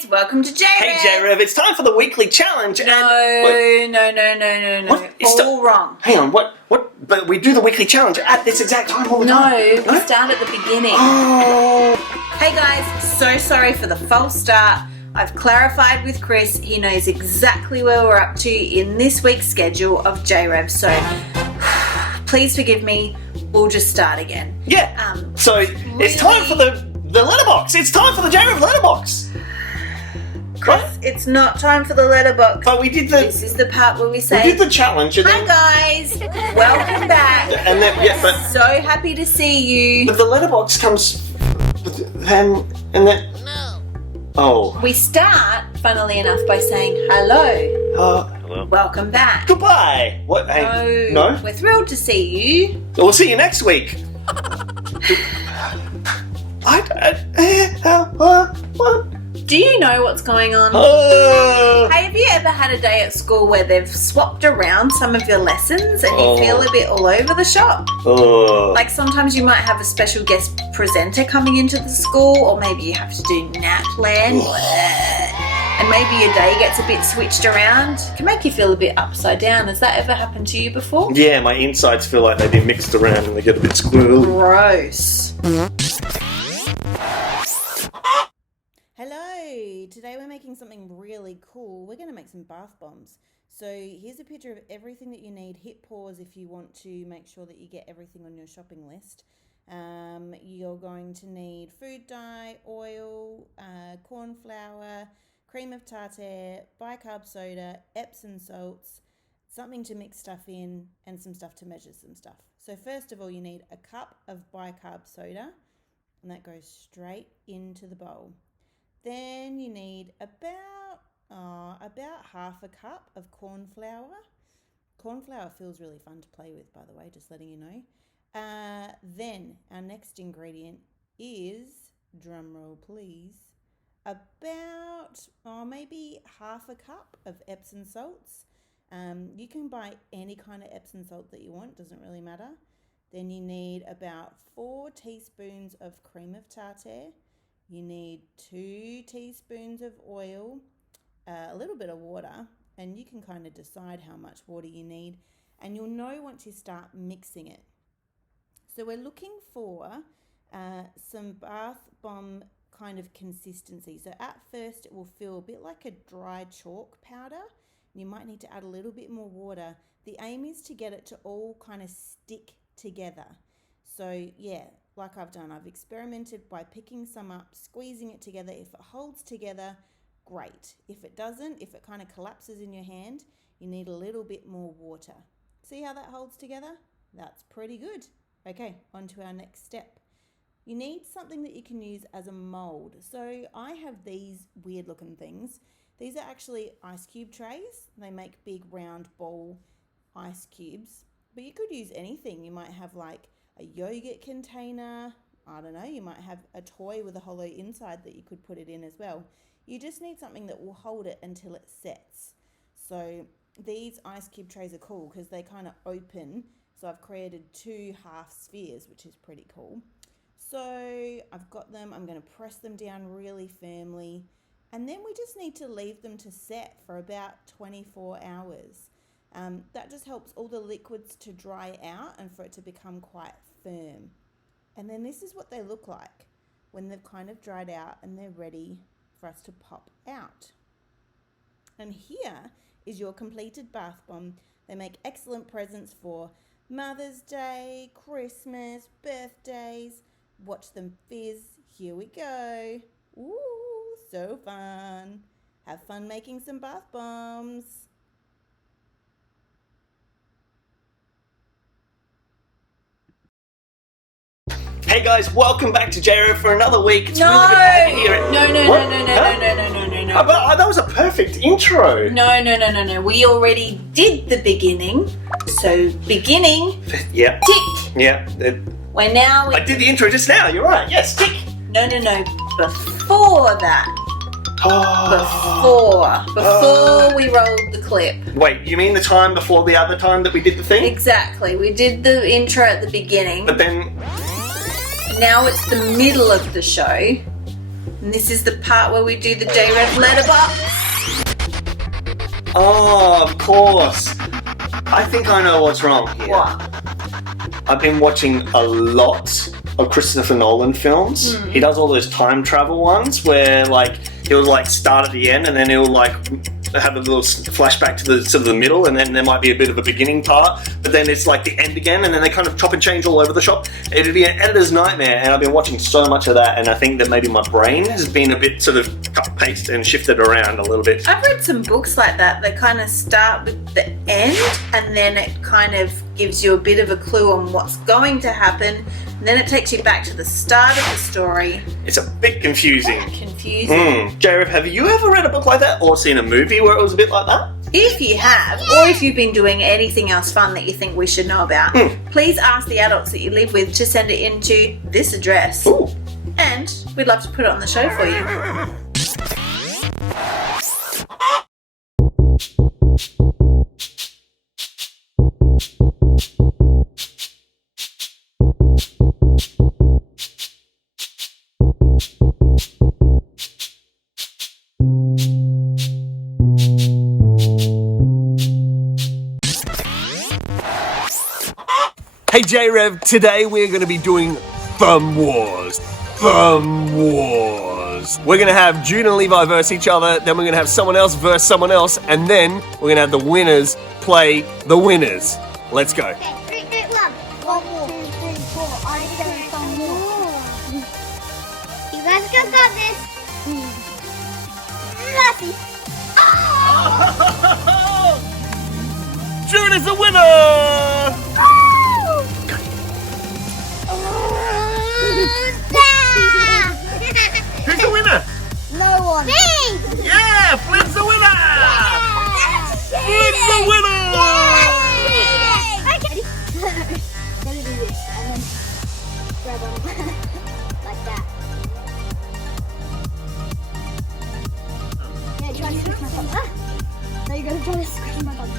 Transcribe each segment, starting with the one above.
guys, welcome to JRev. Hey JRev, it's time for the weekly challenge. No. All wrong. Hang on, what? But we do the weekly challenge at this exact time all the time. No, we start at the beginning. Oh. Hey guys, so sorry for the false start. I've clarified with Chris. He knows exactly where we're up to in this week's schedule of JRev. So please forgive me. We'll just start again. Yeah. So it's time for the letterbox. It's time for the JRev letterbox. Chris, it's not time for the letterbox. But we did the. This is the part where we say. We did the challenge. And Hi guys, welcome back. And then So happy to see you. But the letterbox comes. And then. Oh. We start, funnily enough, by saying hello. Hello. Welcome back. Goodbye. What? Hey, no? We're thrilled to see you. We'll see you next week. What? Do you know what's going on? Hey, have you ever had a day at school where they've swapped around some of your lessons and you feel a bit all over the shop? Like sometimes you might have a special guest presenter coming into the school, or maybe you have to do NAPLAN. And maybe your day gets a bit switched around. It can make you feel a bit upside down. Has that ever happened to you before? Yeah, my insides feel like they've been mixed around and they get a bit squirrely. Gross. Hello! Today we're making something really cool. We're going to make some bath bombs. So here's a picture of everything that you need. Hit pause if you want to make sure that you get everything on your shopping list. You're going to need food dye, oil, corn flour, cream of tartare, bicarb soda, Epsom salts, something to mix stuff in, and some stuff to measure some stuff. So first of all, you need a cup of bicarb soda, and that goes straight into the bowl. Then you need about half a cup of corn flour. Corn flour feels really fun to play with, by the way, just letting you know. Then our next ingredient is, drumroll please, about maybe half a cup of Epsom salts. You can buy any kind of Epsom salt that you want, doesn't really matter. Then you need about 4 teaspoons of cream of tartare. You need 2 teaspoons of oil, a little bit of water, and you can kind of decide how much water you need, and you'll know once you start mixing it. So we're looking for some bath bomb kind of consistency. So at first it will feel a bit like a dry chalk powder. You might need to add a little bit more water. The aim is to get it to all kind of stick together. So yeah, like I've done, I've experimented by picking some up, squeezing it together. If it holds together, great. If it doesn't, if it kind of collapses in your hand, you need a little bit more water. See how that holds together? That's pretty good. Okay, on to our next step. You need something that you can use as a mold. So I have these weird looking things. These are actually ice cube trays. They make big round ball ice cubes, but you could use anything. You might have like a yogurt container. I don't know, you might have a toy with a hollow inside that you could put it in as well. You just need something that will hold it until it sets. So these ice cube trays are cool because they kind of open. So I've created 2 half spheres, which is pretty cool. So I've got them, I'm going to press them down really firmly, and then we just need to leave them to set for about 24 hours. That just helps all the liquids to dry out and for it to become quite firm. And then this is what they look like when they've kind of dried out and they're ready for us to pop out. And here is your completed bath bomb. They make excellent presents for Mother's Day, Christmas, birthdays. Watch them fizz. Here we go. Ooh, so fun. Have fun making some bath bombs. Hey guys, welcome back to JRev for another week. It's No. really good to have you here. No. That was a perfect intro. No. We already did the beginning. So beginning, Yeah. tick. Yeah. We're now... I did the intro just now. You're right. Yes, tick. No. Before that. Before we rolled the clip. Wait, you mean the time before the other time that we did the thing? Exactly. We did the intro at the beginning. But then... Now it's the middle of the show. And this is the part where we do the JRev letterbox. Oh, of course. I think I know what's wrong here. What? I've been watching a lot of Christopher Nolan films. He does all those time travel ones where like he'll like start at the end and then he'll like have a little flashback to the middle, and then there might be a bit of a beginning part, but then it's like the end again, and then they kind of chop and change all over the shop. It'd be an editor's nightmare, and I've been watching so much of that, and I think that maybe my brain has been a bit sort of cut, paste, and shifted around a little bit. I've read some books like that. They kind of start with the end, and then it kind of gives you a bit of a clue on what's going to happen, and then it takes you back to the start of the story. It's a bit confusing. JRev, have you ever read a book like that, or seen a movie where it was a bit like that? If you have, or if you've been doing anything else fun that you think we should know about, please ask the adults that you live with to send it into this address. Ooh. And we'd love to put it on the show for you. Hey JRev, today we're going to be doing Thumb Wars. Thumb Wars. We're going to have June and Levi versus each other, then we're going to have someone else versus someone else, and then we're going to have the winners play the winners. Let's go. Okay, 3, 2, 1. 1, 2, 3, 4. I say Thumb Wars. You guys can got this. Lucky. June is the winner! Who's the winner? No one. Me! Yeah, Flynn's the winner! Flynn's the winner! Okay. Let me do this and then grab on like that. Yeah, try to squish my thumb. Now you're gonna try to squish my thumb.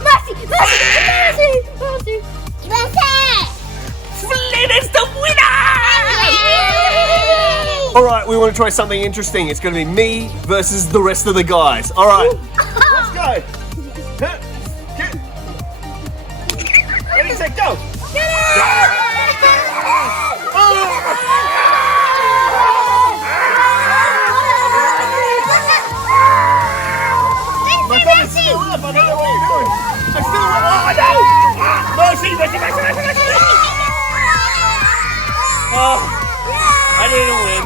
Mercy! Mercy! Mercy! Mercy! Flynn is the winner! Alright, we want to try something interesting. It's going to be me versus the rest of the guys. Alright, let's go. Ready, set, go. My thumb is still up. I don't know what you're doing. I'm still up. Oh, no! Mercy, mercy, mercy, mercy, mercy. Oh, I didn't win.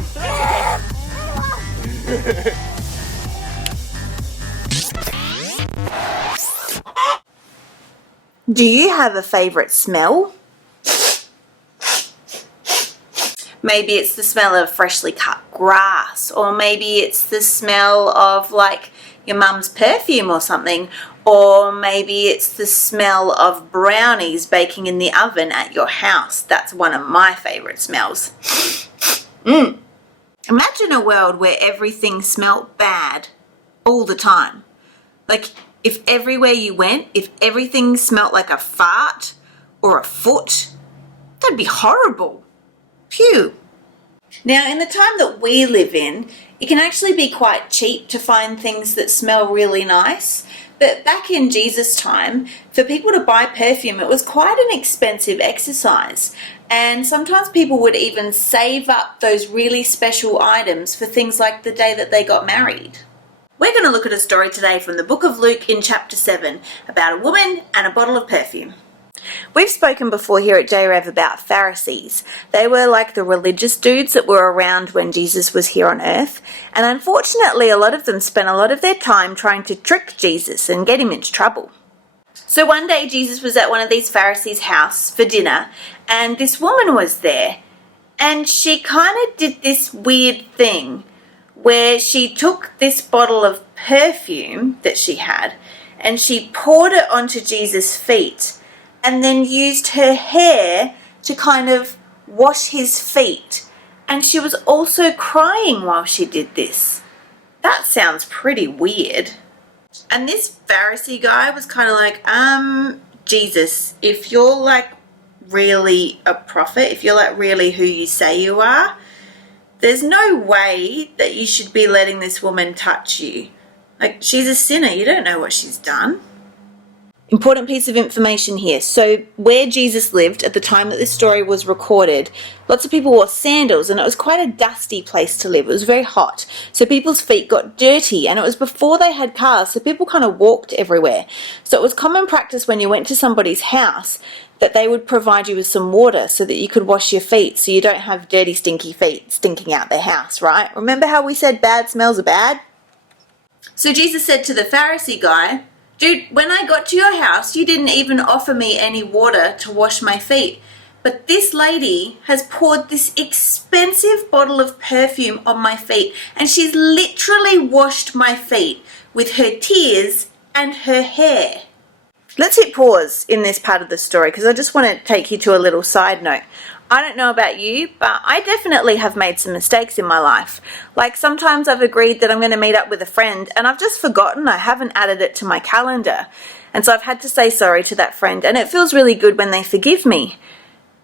Do you have a favourite smell? Maybe it's the smell of freshly cut grass, or maybe it's the smell of like your mum's perfume or something, or maybe it's the smell of brownies baking in the oven at your house. That's one of my favourite smells. Imagine a world where everything smelt bad all the time. Like if everywhere you went, if everything smelt like a fart or a foot, that'd be horrible. Phew. Now, in the time that we live in, it can actually be quite cheap to find things that smell really nice. But back in Jesus' time, for people to buy perfume, it was quite an expensive exercise. And sometimes people would even save up those really special items for things like the day that they got married. We're going to look at a story today from the book of Luke in chapter 7 about a woman and a bottle of perfume. We've spoken before here at JRev about Pharisees. They were like the religious dudes that were around when Jesus was here on earth, and unfortunately a lot of them spent a lot of their time trying to trick Jesus and get him into trouble. So one day Jesus was at one of these Pharisees' house for dinner, and this woman was there, and she kind of did this weird thing where she took this bottle of perfume that she had and she poured it onto Jesus' feet, and then used her hair to kind of wash his feet. And she was also crying while she did this. That sounds pretty weird. And this Pharisee guy was kind of like, Jesus, if you're like really a prophet, if you're like really who you say you are, There's no way that you should be letting this woman touch you. Like, she's a sinner. You don't know what she's done. Important piece of information here. So where Jesus lived at the time that this story was recorded, lots of people wore sandals, and it was quite a dusty place to live. It was very hot. So people's feet got dirty, and it was before they had cars, so people kind of walked everywhere. So it was common practice when you went to somebody's house that they would provide you with some water so that you could wash your feet, so you don't have dirty, stinky feet stinking out their house, right? Remember how we said bad smells are bad? So Jesus said to the Pharisee guy, "Dude, when I got to your house, you didn't even offer me any water to wash my feet. But this lady has poured this expensive bottle of perfume on my feet, and she's literally washed my feet with her tears and her hair." Let's hit pause in this part of the story because I just want to take you to a little side note. I don't know about you, but I definitely have made some mistakes in my life. Like, sometimes I've agreed that I'm going to meet up with a friend and I've just forgotten. I haven't added it to my calendar. And so I've had to say sorry to that friend, and it feels really good when they forgive me.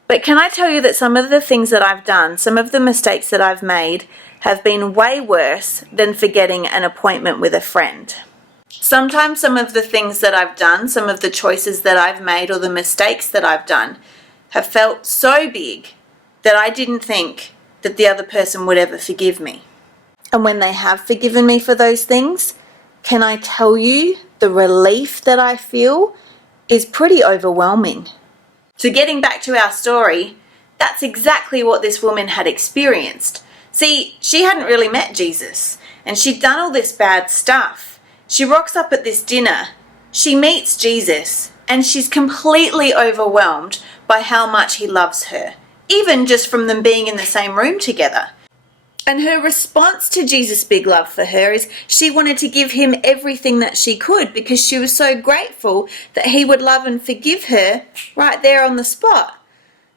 But can I tell you that some of the things that I've done, some of the mistakes that I've made have been way worse than forgetting an appointment with a friend. Sometimes some of the things that I've done, some of the choices that I've made or the mistakes that I've done have felt so big that I didn't think that the other person would ever forgive me. And when they have forgiven me for those things, can I tell you the relief that I feel is pretty overwhelming. So getting back to our story, that's exactly what this woman had experienced. See, she hadn't really met Jesus, and she'd done all this bad stuff. She rocks up at this dinner, she meets Jesus, and she's completely overwhelmed by how much he loves her, even just from them being in the same room together. And her response to Jesus' big love for her is she wanted to give him everything that she could because she was so grateful that he would love and forgive her right there on the spot.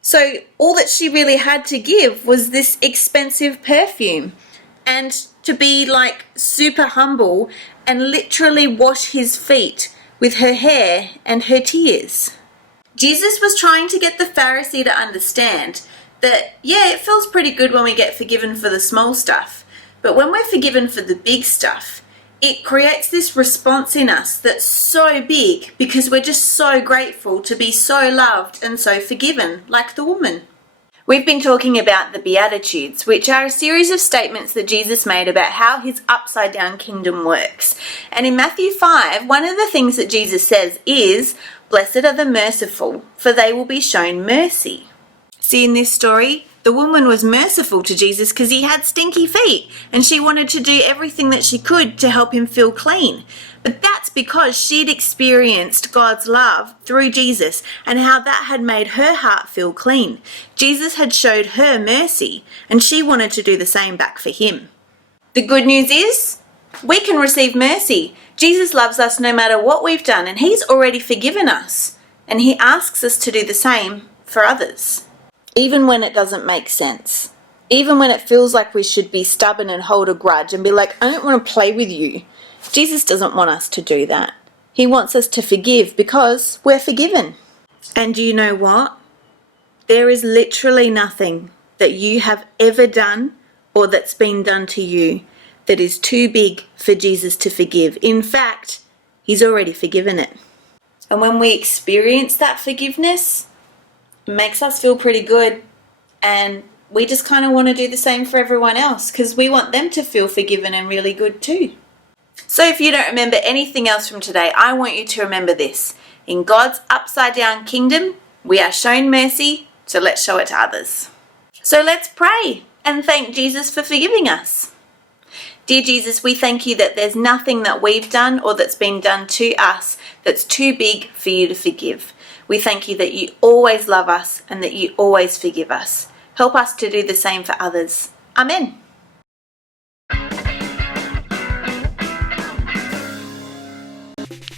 So all that she really had to give was this expensive perfume, and to be like super humble and literally wash his feet with her hair and her tears. Jesus was trying to get the Pharisee to understand that, yeah, it feels pretty good when we get forgiven for the small stuff, but when we're forgiven for the big stuff, it creates this response in us that's so big because we're just so grateful to be so loved and so forgiven, like the woman. We've been talking about the Beatitudes, which are a series of statements that Jesus made about how his upside-down kingdom works. And in Matthew 5, one of the things that Jesus says is, "Blessed are the merciful, for they will be shown mercy." See, in this story, the woman was merciful to Jesus because he had stinky feet, and she wanted to do everything that she could to help him feel clean. But that's because she'd experienced God's love through Jesus and how that had made her heart feel clean. Jesus had showed her mercy, and she wanted to do the same back for him. The good news is, we can receive mercy. Jesus loves us no matter what we've done, and he's already forgiven us. And he asks us to do the same for others. Even when it doesn't make sense. Even when it feels like we should be stubborn and hold a grudge and be like, I don't want to play with you. Jesus doesn't want us to do that. He wants us to forgive because we're forgiven. And do you know what? There is literally nothing that you have ever done or that's been done to you that is too big for Jesus to forgive. In fact, he's already forgiven it. And when we experience that forgiveness, it makes us feel pretty good, and we just kind of want to do the same for everyone else because we want them to feel forgiven and really good too. So if you don't remember anything else from today, I want you to remember this. In God's upside down kingdom, we are shown mercy, so let's show it to others. So let's pray and thank Jesus for forgiving us. Dear Jesus, we thank you that there's nothing that we've done or that's been done to us that's too big for you to forgive. We thank you that you always love us and that you always forgive us. Help us to do the same for others. Amen.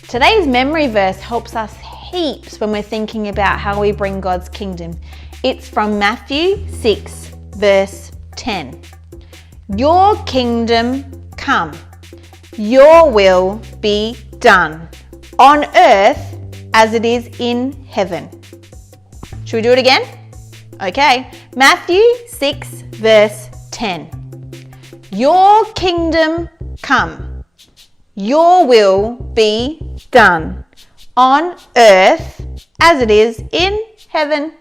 Today's memory verse helps us heaps when we're thinking about how we bring God's kingdom. It's from Matthew 6, verse 10. Your kingdom come, your will be done, on earth as it is in heaven. Should we do it again? Okay. Matthew 6, verse 10. Your kingdom come. Your will be done on earth as it is in heaven.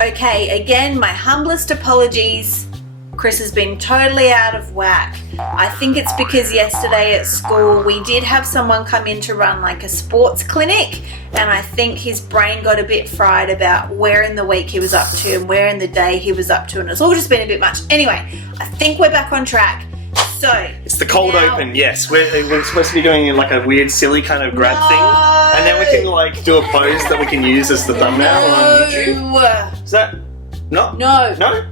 Okay, again, my humblest apologies. Chris has been totally out of whack. I think it's because yesterday at school we did have someone come in to run like a sports clinic, and I think his brain got a bit fried about where in the week he was up to and where in the day he was up to, and it's all just been a bit much. Anyway, I think we're back on track. So it's the cold now, open, yes. We're supposed to be doing like a weird, silly kind of grab thing, and then we can like do a pose that we can use as the thumbnail on YouTube. Is that no? No.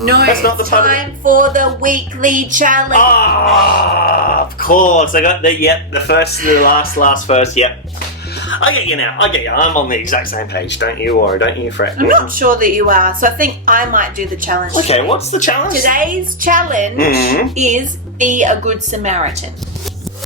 That's not the time for the weekly challenge. Ah, of course. I got the first, the last first. Yep. I get you now. I'm on the exact same page. Don't you worry. Don't you fret. I'm not sure that you are, so I think I might do the challenge. Okay, what's the challenge? Today's challenge is be a good Samaritan.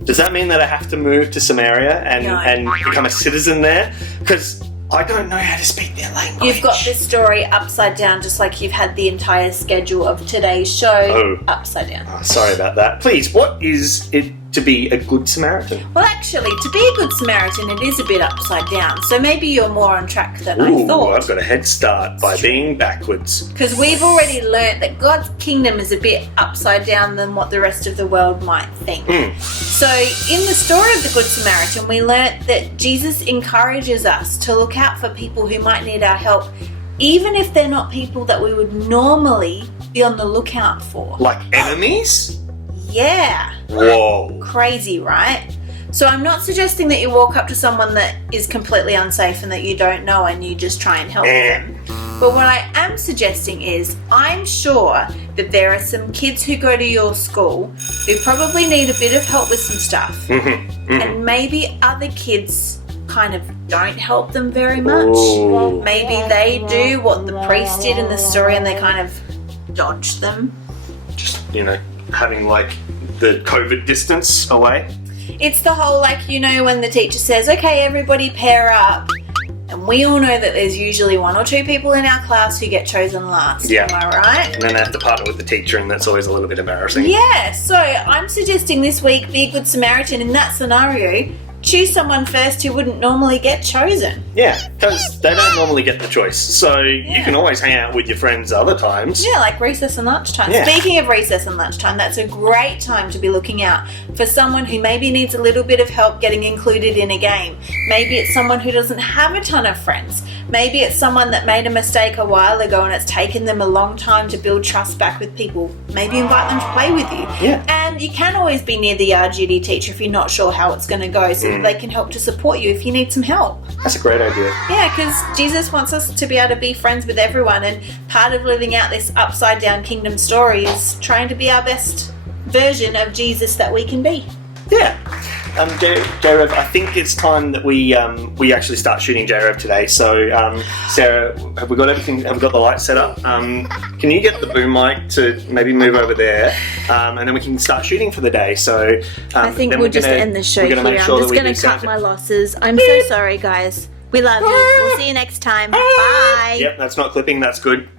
Does that mean that I have to move to Samaria and become a citizen there? Because I don't know how to speak their language. You've got this story upside down, just like you've had the entire schedule of today's show upside down. Oh, sorry about that. Please, what is it to be a good Samaritan? Well, actually, to be a good Samaritan, it is a bit upside down. So maybe you're more on track than I thought. I've got a head start by being backwards. Because we've already learnt that God's kingdom is a bit upside down than what the rest of the world might think. So in the story of the Good Samaritan, we learnt that Jesus encourages us to look out for people who might need our help, even if they're not people that we would normally be on the lookout for. Like enemies? Yeah. Whoa. Crazy, right? So I'm not suggesting that you walk up to someone that is completely unsafe and that you don't know and you just try and help them. But what I am suggesting is I'm sure that there are some kids who go to your school who probably need a bit of help with some stuff. And maybe other kids kind of don't help them very much. Maybe they do what the priest did in the story and they kind of dodge them. Just, having like the COVID distance away. It's the whole when the teacher says, okay, everybody pair up. And we all know that there's usually one or two people in our class who get chosen last. Yeah. Am I right? And then they have to partner with the teacher, and that's always a little bit embarrassing. Yeah, so I'm suggesting this week be a good Samaritan in that scenario. Choose someone first who wouldn't normally get chosen. Yeah, because they don't normally get the choice. So you can always hang out with your friends other times. Yeah, like recess and lunchtime. Yeah. Speaking of recess and lunchtime, that's a great time to be looking out for someone who maybe needs a little bit of help getting included in a game. Maybe it's someone who doesn't have a ton of friends. Maybe it's someone that made a mistake a while ago and it's taken them a long time to build trust back with people. Maybe invite them to play with you. Yeah. And you can always be near the yard duty teacher if you're not sure how it's going to go, so that they can help to support you if you need some help. That's a great idea. Yeah, because Jesus wants us to be able to be friends with everyone, and part of living out this upside down kingdom story is trying to be our best version of Jesus that we can be. Yeah. JRev, I think it's time that we actually start shooting JRev today. So, Sarah, have we got everything? Have we got the lights set up? Can you get the boom mic to maybe move over there, and then we can start shooting for the day. So, I think we'll just end the show here. I'm just going to cut my losses. I'm so sorry, guys. We love you. We'll see you next time. Bye. Yep, that's not clipping. That's good.